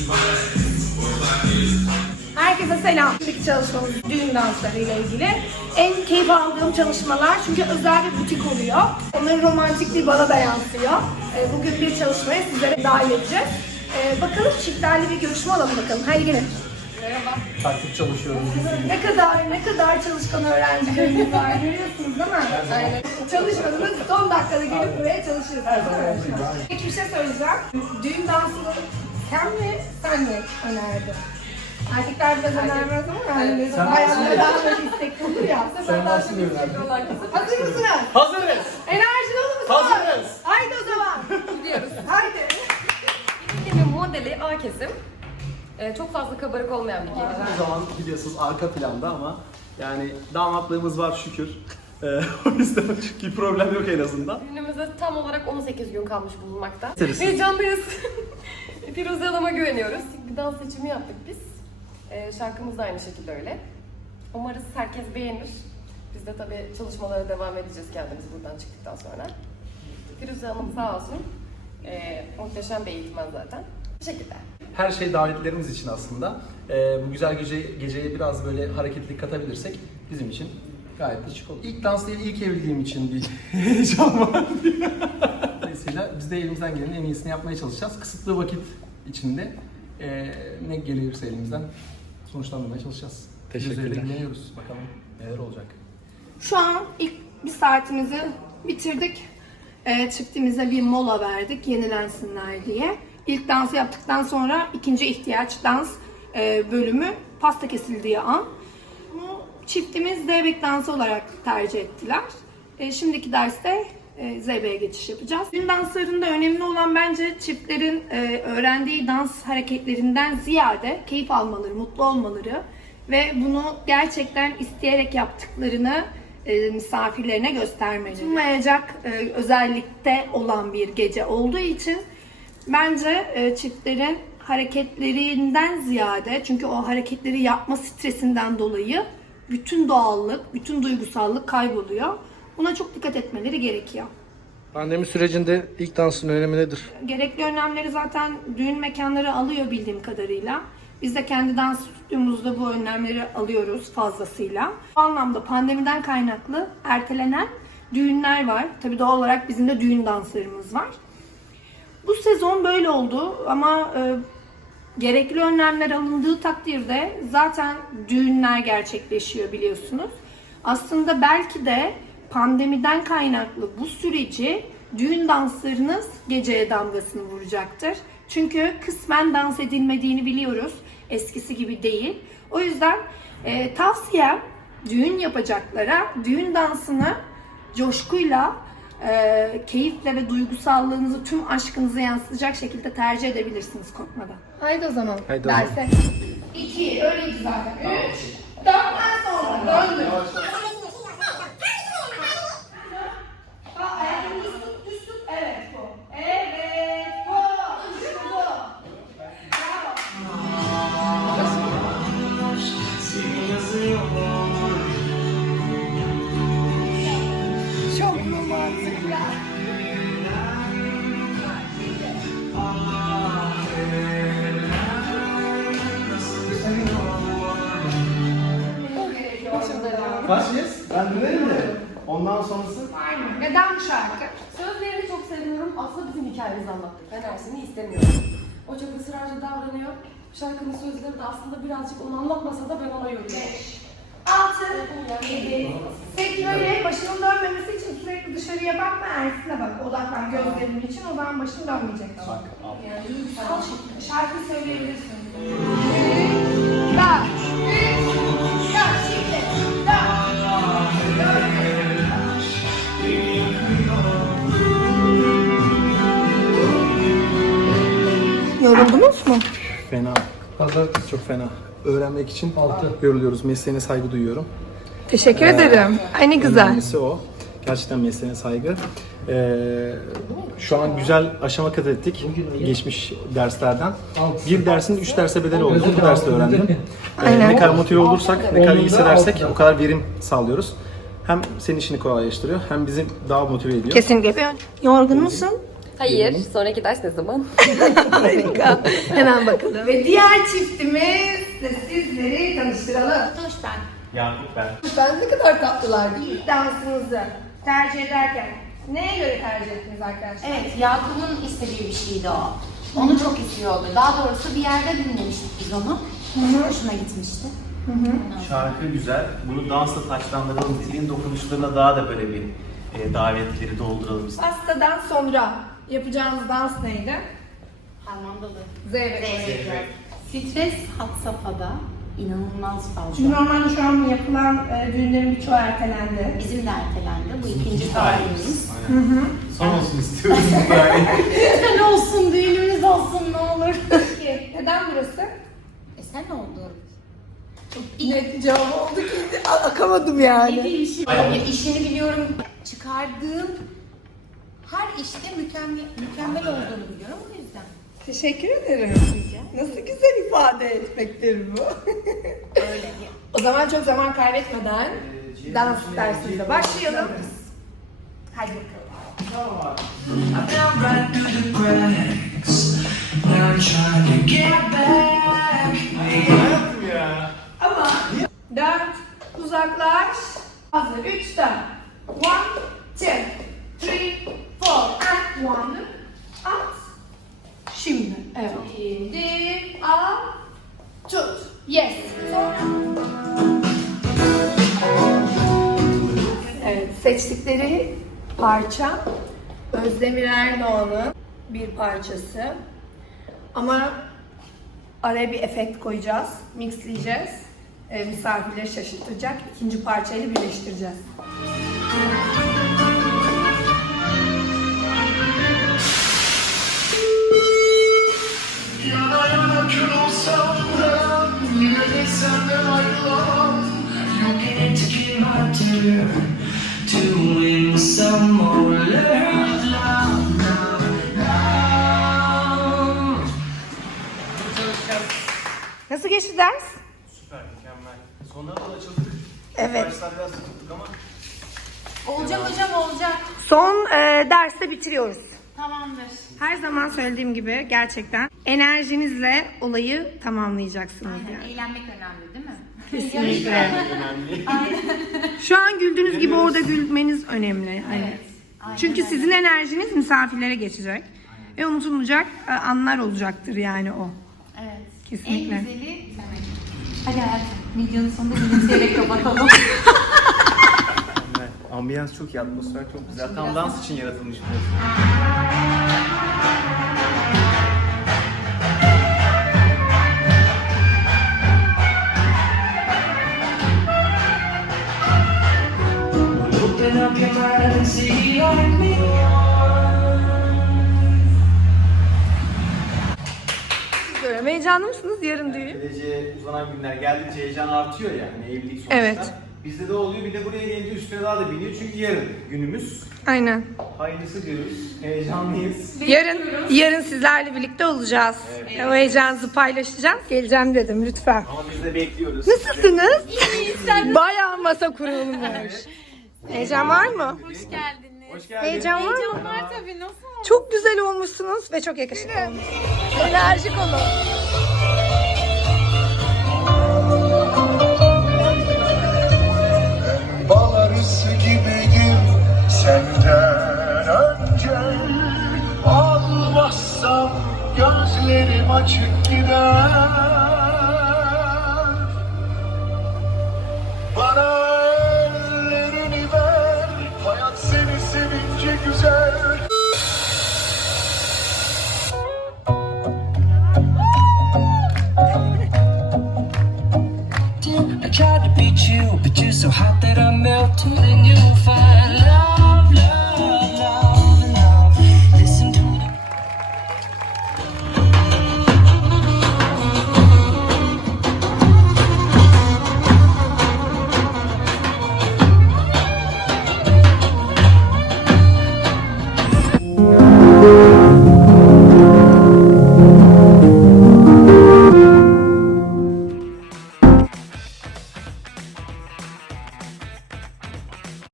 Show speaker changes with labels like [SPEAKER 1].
[SPEAKER 1] Herkese selam. İlk çalışmamız düğün dansları ile ilgili. En keyif aldığım çalışmalar çünkü özel bir butik oluyor. Onların romantikliği bana da yansıyor. Bugün bir çalışmaya sizlere dahil edeceğiz. Bakalım çiftlerle bir görüşme alalım bakalım. Haydi gelin.
[SPEAKER 2] Merhaba.
[SPEAKER 3] Taktik çalışıyoruz.
[SPEAKER 1] Ne kadar çalışkan öğrencilerimiz var görüyorsunuz değil mi?
[SPEAKER 2] Aynen.
[SPEAKER 1] Çalışmadınız son dakikada gelip buraya çalışıyorsunuz. Peki bir şey söyleyeceğim. Düğün dansını sen mi önerdin? Erkekler biraz önermez ama yani bayanlar daha da istekli olur ya.
[SPEAKER 3] Sen nasıl bir
[SPEAKER 1] Hazır mısınız?
[SPEAKER 3] Hazırız.
[SPEAKER 1] Enerji dolu musunuz?
[SPEAKER 3] Hazırız.
[SPEAKER 1] Haydi o zaman.
[SPEAKER 2] Gidiyoruz.
[SPEAKER 1] Haydi.
[SPEAKER 2] Filmin modeli A kesim. Çok fazla kabarık olmayan bir gelin.
[SPEAKER 3] Her zaman biliyorsunuz arka planda ama yani damatlığımız var şükür. O yüzden bir problem yok en azından.
[SPEAKER 2] Günümüzde tam olarak 18 gün kalmış bulunmakta.
[SPEAKER 3] Biteriz.
[SPEAKER 2] Heyecanlıyız. Firuze Hanım'a güveniyoruz. Bir dans seçimi yaptık biz. Şarkımız da aynı şekilde öyle. Umarız herkes beğenir. Biz de tabii çalışmalara devam edeceğiz kendimiz buradan çıktıktan sonra. Firuze Hanım sağ olsun. Muhteşem bir eğitmen zaten. Bu şekilde.
[SPEAKER 3] Her şey davetlerimiz için aslında. Bu güzel geceye biraz böyle hareketlilik katabilirsek bizim için gayet de şık olur. İlk dans değil, ilk evliliğim için bir heyecan var. Dolayısıyla biz de elimizden gelenin en iyisini yapmaya çalışacağız. Kısıtlı vakit içinde ne gelirse elimizden sonuçlandırmaya çalışacağız.
[SPEAKER 4] Teşekkürler.
[SPEAKER 3] İlgileniyoruz. Bakalım neler olacak.
[SPEAKER 1] Şu an ilk bir saatimizi bitirdik. Çiftimize bir mola verdik yenilensinler diye. İlk dansı yaptıktan sonra ikinci ihtiyaç dans bölümü pasta kesildiği an. Bunu çiftimiz zeybek dansı olarak tercih ettiler. Şimdiki derste zeybeğe geçiş yapacağız. Düğün danslarında önemli olan bence çiftlerin öğrendiği dans hareketlerinden ziyade keyif almaları, mutlu olmaları ve bunu gerçekten isteyerek yaptıklarını misafirlerine göstermeleri. Tutmayacak özellikte olan bir gece olduğu için bence çiftlerin hareketlerinden ziyade, çünkü o hareketleri yapma stresinden dolayı bütün doğallık, bütün duygusallık kayboluyor. Buna çok dikkat etmeleri gerekiyor.
[SPEAKER 4] Pandemi sürecinde ilk dansın önemi nedir?
[SPEAKER 1] Gerekli önlemleri zaten düğün mekanları alıyor bildiğim kadarıyla. Biz de kendi dans stüdyomuzda bu önlemleri alıyoruz fazlasıyla. Bu anlamda pandemiden kaynaklı ertelenen düğünler var. Tabii doğal olarak bizim de düğün danslarımız var. Bu sezon böyle oldu ama gerekli önlemler alındığı takdirde zaten düğünler gerçekleşiyor biliyorsunuz. Aslında belki de pandemiden kaynaklı bu süreci düğün danslarınız geceye damgasını vuracaktır. Çünkü kısmen dans edilmediğini biliyoruz. Eskisi gibi değil. O yüzden tavsiyem düğün yapacaklara düğün dansını coşkuyla, keyifle ve duygusallığınızı, tüm aşkınızı yansıtacak şekilde tercih edebilirsiniz korkmadan. Haydi o zaman.
[SPEAKER 4] Haydi o zaman.
[SPEAKER 1] Derse. 2, öyleydi zaten. 3, 4'ten sonra döndür. Ayaklarınızı tut, düz tut. Evet bu. Evet bu. İşte bu. Bravo. Çok romantik ya.
[SPEAKER 3] Başlayız. Ben dinlerim de. Ondan sonrası
[SPEAKER 1] Aynen. Neden bu şarkı?
[SPEAKER 2] Sözlerini çok seviyorum. Aslında bizim hikayemizi anlattık. Ben Ersin'i istemiyorum. O çok ısrarcı davranıyor. Şarkının sözleri de aslında birazcık onu anlatmasa da ben ona yoruyorum.
[SPEAKER 1] 6, 7, 8 böyle başının dönmemesi için sürekli dışarıya bakma, Ersin'e bak. Odaklan gözlerinin için, o zaman başın dönmeyecek.
[SPEAKER 3] bak.
[SPEAKER 1] Yani duygusal şekilde şarkı söyleyebilirsin. 4, 3, 4, şimdi 4. Yoruldunuz mu?
[SPEAKER 3] Fena. Pazartesi çok fena. Öğrenmek için yoruluyoruz. Mesleğine saygı duyuyorum.
[SPEAKER 1] Teşekkür ederim. Ay ne güzel.
[SPEAKER 3] Önemlisi o. Gerçekten mesleğine saygı. Şu an güzel aşama kat ettik geçmiş derslerden. Bir dersin 3 derse bedeli oldu. Bu derste öğrendim. Ne kadar motive olursak, ne kadar iyi hissedersek o kadar verim sağlıyoruz. Hem senin işini kolaylaştırıyor hem bizi daha motive ediyor.
[SPEAKER 1] Kesinlikle. Yorgun musun?
[SPEAKER 2] Hayır. Sonraki ders ne zaman?
[SPEAKER 1] Harika. Hemen bakalım. Ve diğer çiftimiz de sizleri tanıştıralım.
[SPEAKER 5] Hoş ben.
[SPEAKER 3] Yakup ben.
[SPEAKER 1] Ben ne kadar tatlılar değil mi? Dansınızı tercih ederken neye göre tercih ettiniz arkadaşlar?
[SPEAKER 5] Evet, Yakup'un istediği bir şeydi o. Onu çok istiyordu. Daha doğrusu bir yerde dinlemiştik biz onu. Hoşuna gitmişti.
[SPEAKER 6] Şarkı güzel. Bunu dansla taçlandıralım. Dilin dokunuşlarına daha da böyle bir davetleri dolduralım.
[SPEAKER 1] Pastadan sonra yapacağınız dans neydi?
[SPEAKER 5] Harmandalı.
[SPEAKER 1] Zeybek.
[SPEAKER 5] Stres had safhada inanılmaz fazla.
[SPEAKER 1] Çünkü normalde şu an yapılan düğünlerin birçoğu ertelendi.
[SPEAKER 5] Bizim de ertelendi. Bu ikinci tarihimiz.
[SPEAKER 6] Son olsun istiyoruz yani.
[SPEAKER 5] Lütfen olsun, düğünümüz olsun ne olur.
[SPEAKER 1] Peki neden burası?
[SPEAKER 5] Sen oldu.
[SPEAKER 1] Net cevap oldu ki akamadım yani.
[SPEAKER 5] İşini biliyorum. Çıkardığım her işte mükemmel olduğunu biliyorum o yüzden.
[SPEAKER 1] Teşekkür ederim. Nasıl güzel ifade etmektir bu.
[SPEAKER 5] Öyle.
[SPEAKER 1] O zaman çok zaman kaybetmeden dans dersimize başlayalım. Hadi bakalım.
[SPEAKER 7] Right through the cracks. Now I'm trying to get back.
[SPEAKER 1] Ama 4 uzaklaş. Hazır 3'ten 1, 2, 3, 4 and 1 at. Şimdi evet. İndir, al, tut. Yes. Sonra. Evet, seçtikleri parça Özdemir Erdoğan'ın bir parçası. Ama araya bir efekt koyacağız, mixleyeceğiz. Misafirleri şaşırtacak. İkinci parçayla birleştireceğiz.
[SPEAKER 7] Yana yana kül olsam da yine de senden ayrılamam. You'll get to keep my turn to win some more love, love, love, love.
[SPEAKER 1] Nasıl geçti ders?
[SPEAKER 6] Süper, mükemmel. Sonlara da açıldık.
[SPEAKER 1] Evet.
[SPEAKER 6] Başlar biraz tuttuk ama
[SPEAKER 5] Olacak hocam olacak.
[SPEAKER 1] Son derste bitiriyoruz.
[SPEAKER 5] Tamamdır.
[SPEAKER 1] Her zaman söylediğim gibi gerçekten enerjinizle olayı tamamlayacaksınız
[SPEAKER 5] Aynen.
[SPEAKER 1] yani.
[SPEAKER 5] Eğlenmek önemli değil mi?
[SPEAKER 1] Kesinlikle.
[SPEAKER 6] önemli.
[SPEAKER 1] Şu an güldüğünüz gibi orada gülmeniz önemli. Hani.
[SPEAKER 5] Aynen
[SPEAKER 1] Çünkü
[SPEAKER 5] öyle.
[SPEAKER 1] sizin enerjiniz misafirlere geçecek. Ve unutulmayacak anlar olacaktır yani o.
[SPEAKER 5] Evet.
[SPEAKER 1] Kesinlikle.
[SPEAKER 5] En güzeli demek. Hadi hayatım. Videonun sonunda gülümseyerek kapatalım.
[SPEAKER 6] Ambiyans çok iyi, atmosfer çok güzel. Tam
[SPEAKER 5] biraz-
[SPEAKER 6] dans için yaratılmış burası.
[SPEAKER 7] Open up your mind and see like me.
[SPEAKER 1] Siz heyecanlı mısınız yarın düğün?
[SPEAKER 6] Geleceğe uzanan günler geldikçe heyecan artıyor yani evlilik sonuçta.
[SPEAKER 1] Evet.
[SPEAKER 6] Bizde de oluyor, bir de buraya gelince üstüne daha da biniyor çünkü yarın günümüz.
[SPEAKER 1] Aynen.
[SPEAKER 6] Hayırlısı diyoruz, heyecanlıyız.
[SPEAKER 1] Yarın sizlerle birlikte olacağız. O heyecanınızı paylaşacağız. Geleceğim dedim lütfen.
[SPEAKER 6] Ama biz de bekliyoruz.
[SPEAKER 1] Nasılsınız? Bayağı masa kurulmuş. Heyecan var mı?
[SPEAKER 5] Hoş geldiniz.
[SPEAKER 6] Hoş geldin.
[SPEAKER 1] Heyecan var mı?
[SPEAKER 5] Var tabii nasıl?
[SPEAKER 1] Çok güzel olmuşsunuz ve çok yakışıklı olmuşsunuz. Enerjik olun.